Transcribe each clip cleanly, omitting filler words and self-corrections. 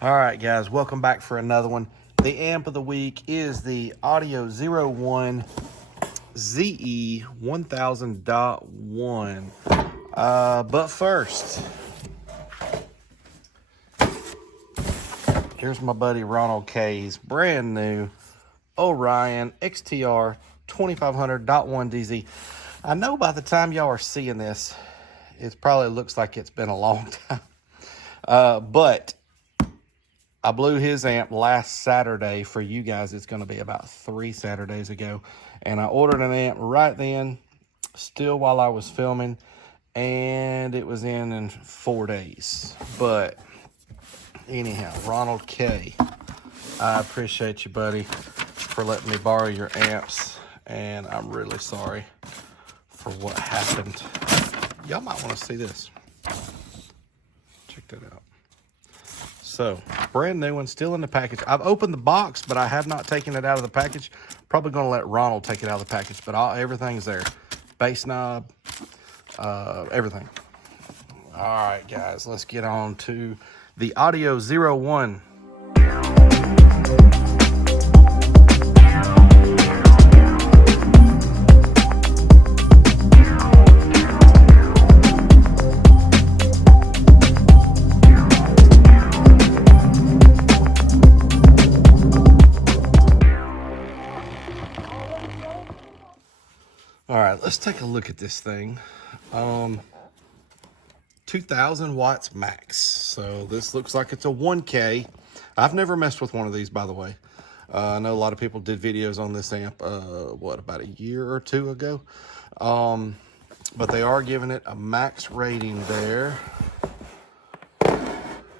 All right, guys, welcome back for another one. The amp of the week is the Audiozerone ZE1000.1. But first, here's my buddy Ronald K's brand new Orion XTR 2500.1 DZ. I know by the time y'all are seeing this, it probably looks like it's been a long time. But I blew his amp last Saturday. For you guys, it's going to be about 3 Saturdays ago. And I ordered an amp right then, still while I was filming, and it was in 4 days. But anyhow, Ronald K, I appreciate you, buddy, for letting me borrow your amps. And I'm really sorry for what happened. Y'all might want to see this. Check that out. So, brand new one, still in the package. I've opened the box, but I have not taken it out of the package. Probably going to let Ronald take it out of the package, but everything's there. Bass knob, everything. All right, guys, let's get on to the Audiozerone. All right, let's take a look at this thing. 2,000 watts max. So this looks like it's a 1K. I've never messed with one of these, by the way. I know a lot of people did videos on this amp, about a year or two ago. But they are giving it a max rating there.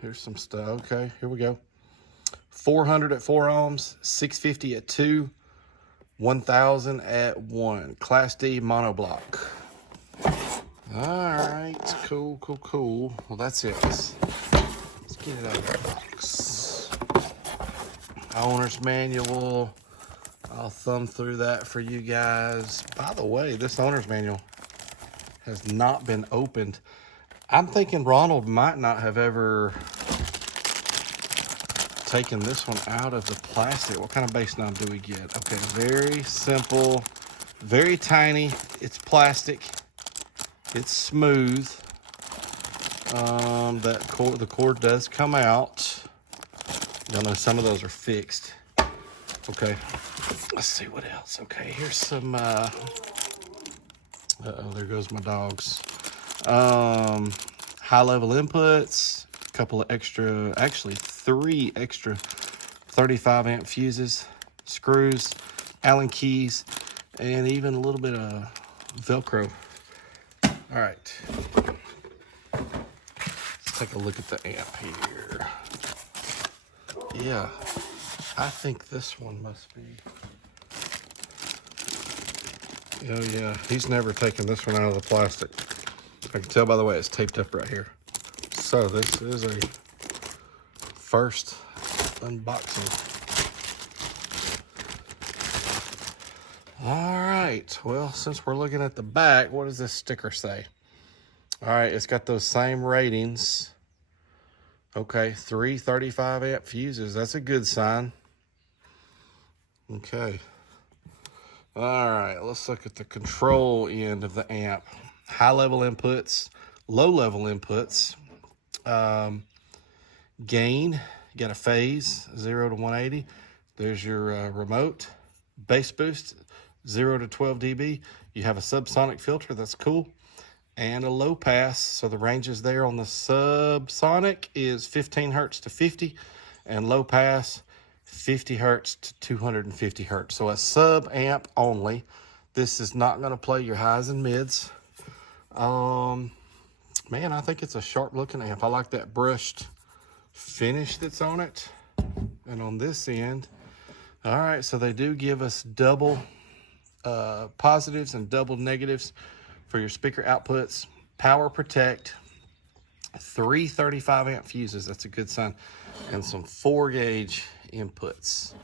Here's some stuff. Okay, here we go. 400 at 4 ohms, 650 at 2. 1,000 at 1. Class D monoblock. All right, cool. Well, that's it. Let's get it out of the box. Owner's manual. I'll thumb through that for you guys. By the way, this owner's manual has not been opened. I'm thinking Ronald might not have ever taken this one out of the plastic. What kind of bass knob do we get? Okay, very simple, very tiny. It's plastic. It's smooth. The cord does come out. Y'all know some of those are fixed. Okay, let's see what else. Okay, here's some. There goes my dogs. High level inputs. A couple of extra, actually 3 extra 35 amp fuses, screws, Allen keys, and even a little bit of Velcro. All right, let's take a look at the amp here. Yeah, I think this one must be. Oh yeah, he's never taken this one out of the plastic. I can tell by the way it's taped up right here. So this is a first unboxing. All right, well, since we're looking at the back, what does this sticker say? All right, it's got those same ratings. Okay, 3 35 amp fuses. That's a good sign. Okay. All right, let's look at the control end of the amp. High level inputs, low level inputs. Gain, you got a phase, 0 to 180. There's your remote. Bass boost, 0 to 12 dB. You have a subsonic filter, that's cool. And a low pass, so the ranges there on the subsonic is 15 hertz to 50, and low pass, 50 hertz to 250 hertz. So a sub amp only. This is not gonna play your highs and mids. Man, I think it's a sharp looking amp. I like that brushed finish that's on it. And on this end, all right, so they do give us double positives and double negatives for your speaker outputs. Power protect, 3 35 amp fuses, that's a good sign, and some 4 gauge inputs.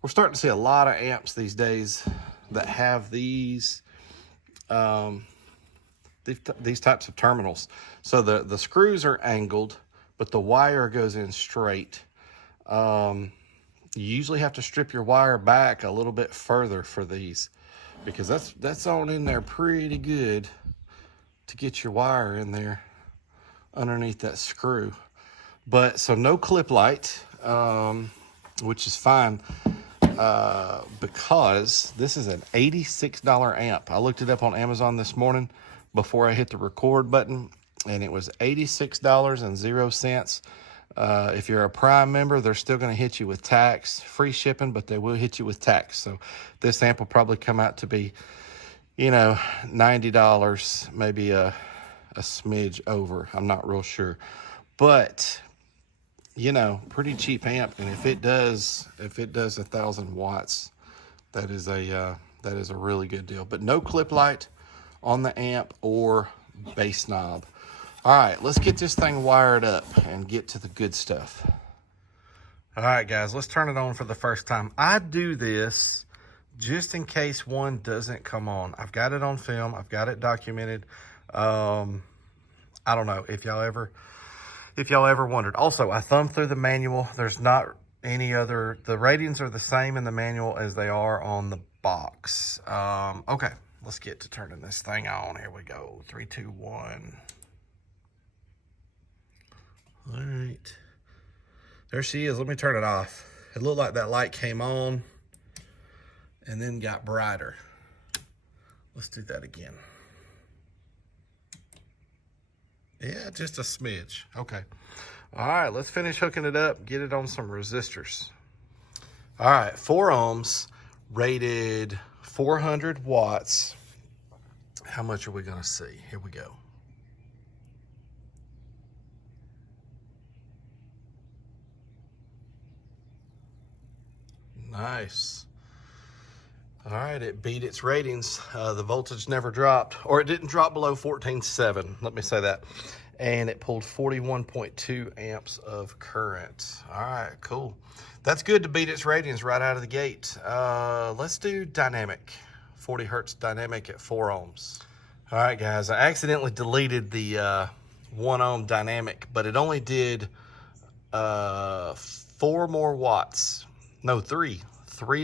We're starting to see a lot of amps these days that have these types of terminals. So the screws are angled, but the wire goes in straight. You usually have to strip your wire back a little bit further for these, because that's on in there pretty good to get your wire in there underneath that screw. But so no clip light, which is fine, because this is an $86 amp. I looked it up on Amazon this morning before I hit the record button, and it was $86.00. If you're a Prime member, they're still going to hit you with tax, free shipping, but they will hit you with tax. So this amp will probably come out to be, you know, $90, maybe a smidge over. I'm not real sure, but you know, pretty cheap amp. And if it does 1,000 watts, that is a really good deal. But no clip light on the amp or bass knob. All right, let's get this thing wired up and get to the good stuff. All right, guys, let's turn it on for the first time. I do this just in case one doesn't come on. I've got it on film. I've got it documented. I don't know if y'all ever wondered. Also, I thumbed through the manual. There's not any other, the ratings are the same in the manual as they are on the box. Okay, let's get to turning this thing on. Here we go. 3, 2, 1. All right, there she is. Let me turn it off. It looked like that light came on and then got brighter. Let's do that again. Yeah, just a smidge. Okay. All right, let's finish hooking it up, get it on some resistors. All right, 4 ohms, rated 400 watts. How much are we gonna see? Here we go. Nice. All right, it beat its ratings. The voltage never dropped, or it didn't drop below 14.7. Let me say that. And it pulled 41.2 amps of current. All right, cool. That's good to beat its ratings right out of the gate. Let's do dynamic, 40 hertz dynamic at 4 ohms. All right, guys, I accidentally deleted the 1 ohm dynamic, but it only did 4 more watts. No, 3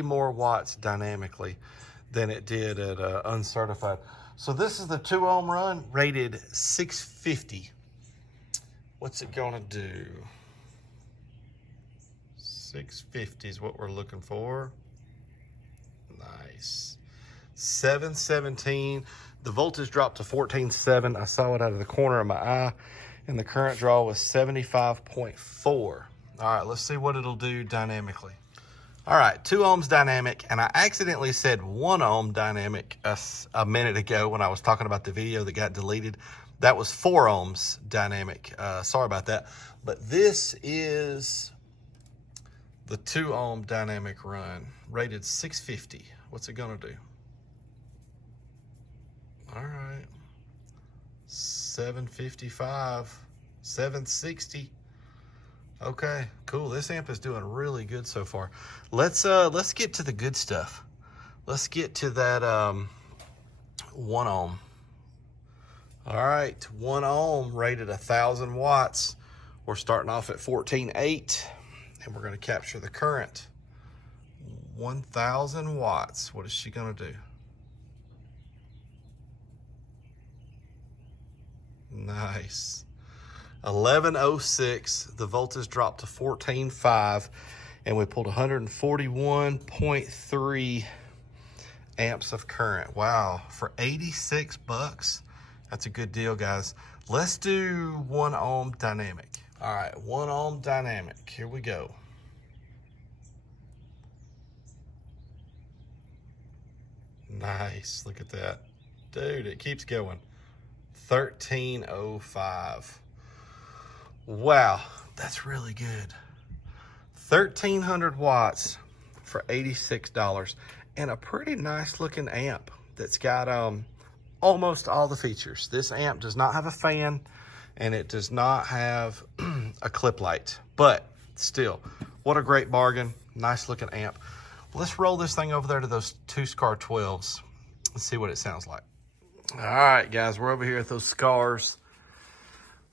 more watts dynamically than it did at uncertified. So this is the 2 ohm run, rated 650. What's it gonna do? 650 is what we're looking for. Nice. 717. The voltage dropped to 14.7. I saw it out of the corner of my eye, and the current draw was 75.4. All right, let's see what it'll do dynamically. All right, 2 ohms dynamic, and I accidentally said 1 ohm dynamic a minute ago when I was talking about the video that got deleted. That was 4 ohms dynamic. Sorry about that. But this is the 2 ohm dynamic run, rated 650. What's it gonna do? All right, 755, 760. Okay, cool. This amp is doing really good so far. Let's get to the good stuff. Let's get to that 1 ohm. All right, 1 ohm rated 1,000 watts. We're starting off at 14.8, and we're going to capture the current. 1,000 watts. What is she going to do? Nice. 1106, the voltage dropped to 14.5, and we pulled 141.3 amps of current. Wow, for 86 bucks, that's a good deal, guys. Let's do 1 ohm dynamic. All right, 1 ohm dynamic, here we go. Nice, look at that. Dude, it keeps going. 1305. Wow, that's really good. 1,300 watts for $86, and a pretty nice looking amp that's got almost all the features. This amp does not have a fan, and it does not have a clip light, but still, what a great bargain. Nice looking amp. Let's roll this thing over there to those 2 SCAR 12s and see what it sounds like. All right, guys, we're over here at those SCARs.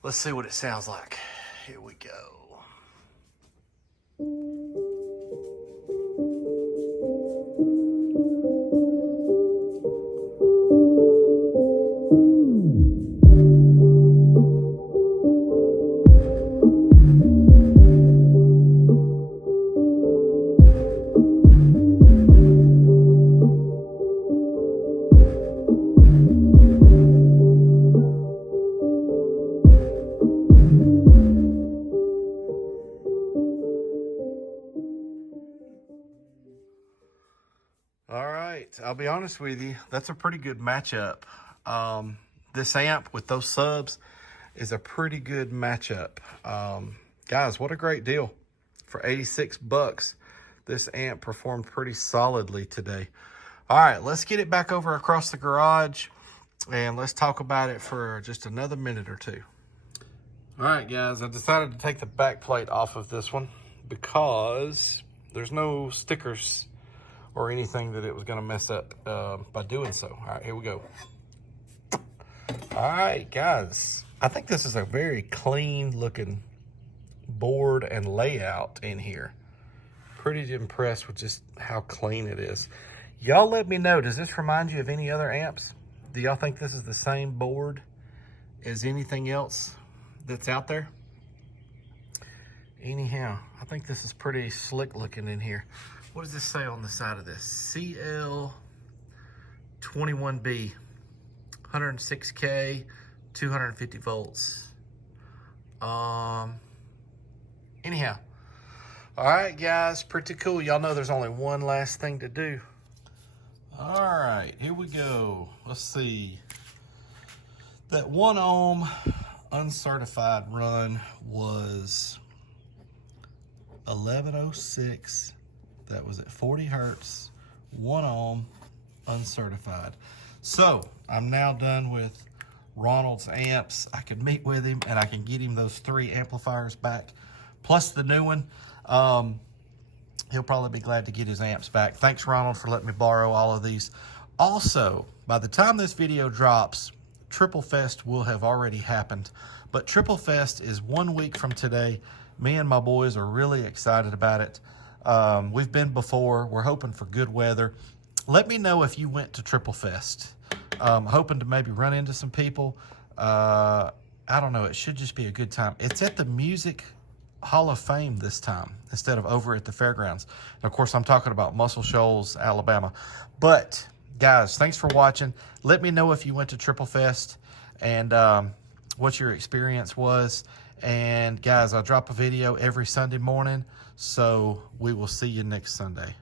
Let's see what it sounds like. Here we go. right, I'll be honest with you, that's a pretty good matchup. This amp with those subs is a pretty good matchup. Guys, what a great deal. For 86 bucks, this amp performed pretty solidly today. All right, let's get it back over across the garage and let's talk about it for just another minute or two. All right, guys, I decided to take the back plate off of this one because there's no stickers or anything that it was gonna mess up by doing so. All right, here we go. All right, guys, I think this is a very clean looking board and layout in here. Pretty impressed with just how clean it is. Y'all let me know, does this remind you of any other amps? Do y'all think this is the same board as anything else that's out there? Anyhow, I think this is pretty slick looking in here. What does this say on the side of this? CL21B, 106K, 250 volts. Anyhow, all right, guys, pretty cool. Y'all know there's only one last thing to do. All right, here we go. Let's see. That 1 ohm uncertified run was 1106. That was at 40 hertz, 1 ohm uncertified. So I'm now done with Ronald's amps. I can meet with him and I can get him those 3 amplifiers back, plus the new one. He'll probably be glad to get his amps back. Thanks, Ronald, for letting me borrow all of these. Also, by the time this video drops, Triple Fest will have already happened. But Triple Fest is 1 week from today. Me and my boys are really excited about it. We've been before. We're hoping for good weather. Let me know if you went to Triple Fest. Hoping to maybe run into some people. I don't know. It should just be a good time. It's at the Music Hall of Fame this time instead of over at the fairgrounds. And of course, I'm talking about Muscle Shoals, Alabama. But guys, thanks for watching. Let me know if you went to Triple Fest and what your experience was. And guys, I'll drop a video every Sunday morning, so we will see you next Sunday.